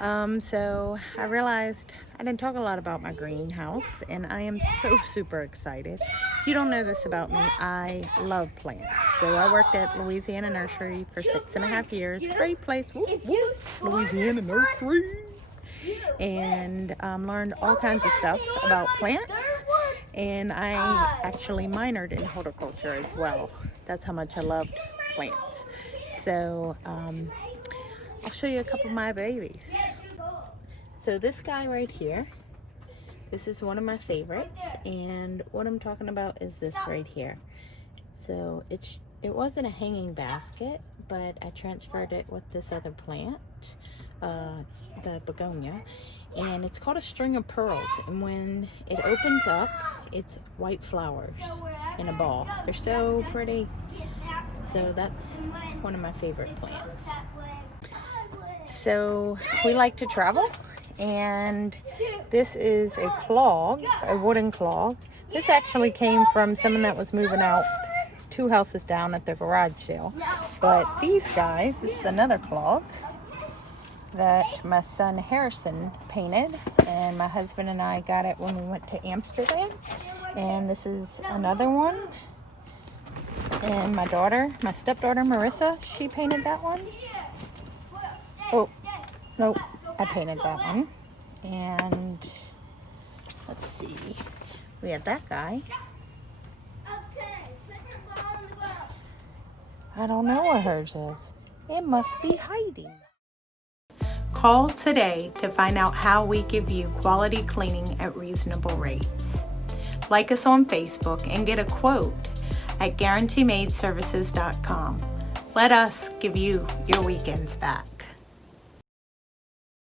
So I realized I didn't talk a lot about my greenhouse, and I am so super excited. If you don't know this about me, I love plants. So I worked at Louisiana Nursery for 6.5 years. Great place, whoop, whoop, Louisiana Nursery. And learned all kinds of stuff about plants. And I actually minored in horticulture as well. That's how much I loved plants. So I'll show you a couple of my babies. So this guy right here, this is one of my favorites, and what I'm talking about is this right here. So it wasn't a hanging basket, but I transferred it with this other plant, the begonia, and it's called a string of pearls, and when it opens up, it's white flowers in a ball. They're so pretty. So that's one of my favorite plants. So we like to travel, and this is a clog, a wooden clog. This actually came from someone that was moving out 2 houses down at their garage sale. But these guys, this is another clog that my son Harrison painted, and my husband and I got it when we went to Amsterdam. And this is another one. And my stepdaughter Marissa, she painted that one. Oh, nope, I painted that one. And let's see, we had that guy. I don't know where hers is. It must be hiding. Call today to find out how we give you quality cleaning at reasonable rates. Like us on Facebook and get a quote at guaranteemadeservices.com. Let us give you your weekends back.